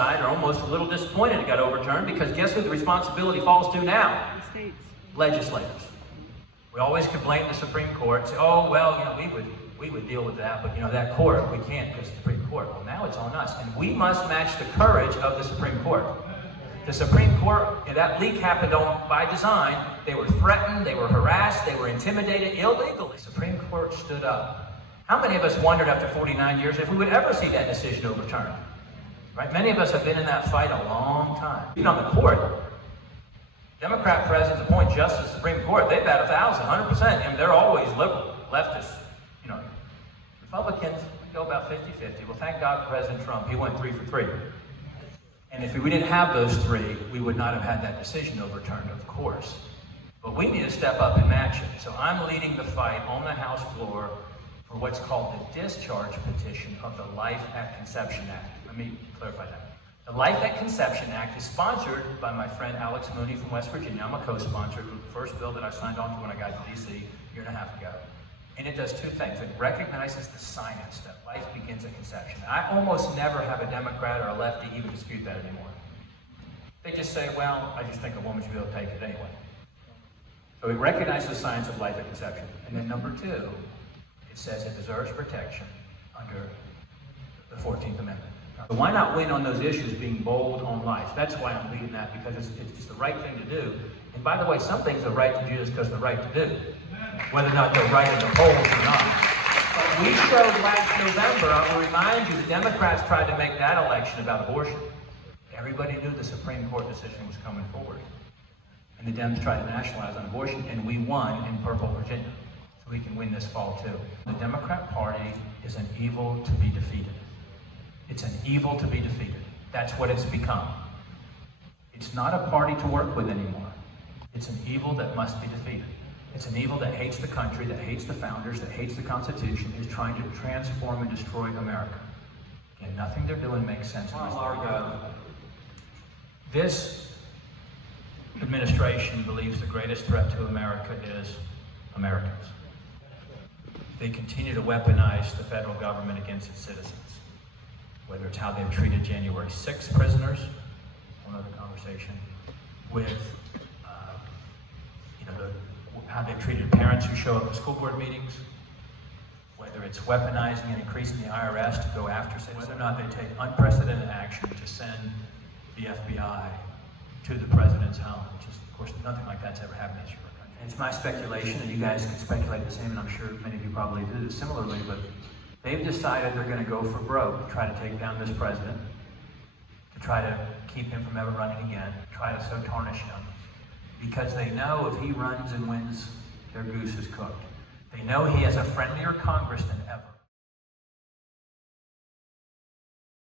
side are almost a little disappointed it got overturned, because guess who the responsibility falls to now? The states. Legislators. We always could blame the Supreme Court, say, oh, well, we would deal with that, but that court, we can't because the Supreme Court. Well, now it's on us, and we must match the courage of the Supreme Court. The Supreme Court, that leak happened by design. They were threatened, they were harassed, they were intimidated illegally. The Supreme Court stood up. How many of us wondered after 49 years if we would ever see that decision overturned? Right? Many of us have been in that fight a long time. Even on the court, Democrat presidents appoint justice to the Supreme Court. They've had 1,000, 100%, and they're always liberal, leftists. Republicans go about 50-50. Well, thank God for President Trump. He went 3 for 3. And if we didn't have those 3, we would not have had that decision overturned, of course. But we need to step up and match it. So I'm leading the fight on the House floor for what's called the discharge petition of the Life at Conception Act. Let me clarify that. The Life at Conception Act is sponsored by my friend Alex Mooney from West Virginia. I'm a co-sponsor. The first bill that I signed on to when I got to D.C. a year and a half ago. And it does 2 things. It recognizes the science that life begins at conception. I almost never have a Democrat or a lefty even dispute that anymore. They just say, well, I just think a woman should be able to take it anyway. So it recognizes the science of life at conception. And then number 2, it says it deserves protection under the 14th Amendment. So why not win on those issues, being bold on life? That's why I'm leading that, because it's just the right thing to do. And by the way, some things are right to do just because they're right to do, whether or not they're right in the polls or not. But we showed last November, I will remind you, the Democrats tried to make that election about abortion. Everybody knew the Supreme Court decision was coming forward. And the Dems tried to nationalize on abortion, and we won in Purple, Virginia. So we can win this fall, too. The Democrat Party is an evil to be defeated. It's an evil to be defeated. That's what it's become. It's not a party to work with anymore. It's an evil that must be defeated. It's an evil that hates the country, that hates the founders, that hates the Constitution, is trying to transform and destroy America. And nothing they're doing makes sense. This administration believes the greatest threat to America is Americans. They continue to weaponize the federal government against its citizens. Whether it's how they've treated January 6th prisoners, one other conversation, with how they've treated parents who show up at school board meetings, whether it's weaponizing and increasing the IRS to go after citizens, whether or not they take unprecedented action to send the FBI to the president's home, which is, of course, nothing like that's ever happened in Europe. And it's my speculation, and you guys can speculate the same, and I'm sure many of you probably do similarly, but they've decided they're going to go for broke to try to take down this president, to try to keep him from ever running again, try to so tarnish him, because they know if he runs and wins, their goose is cooked. They know he has a friendlier Congress than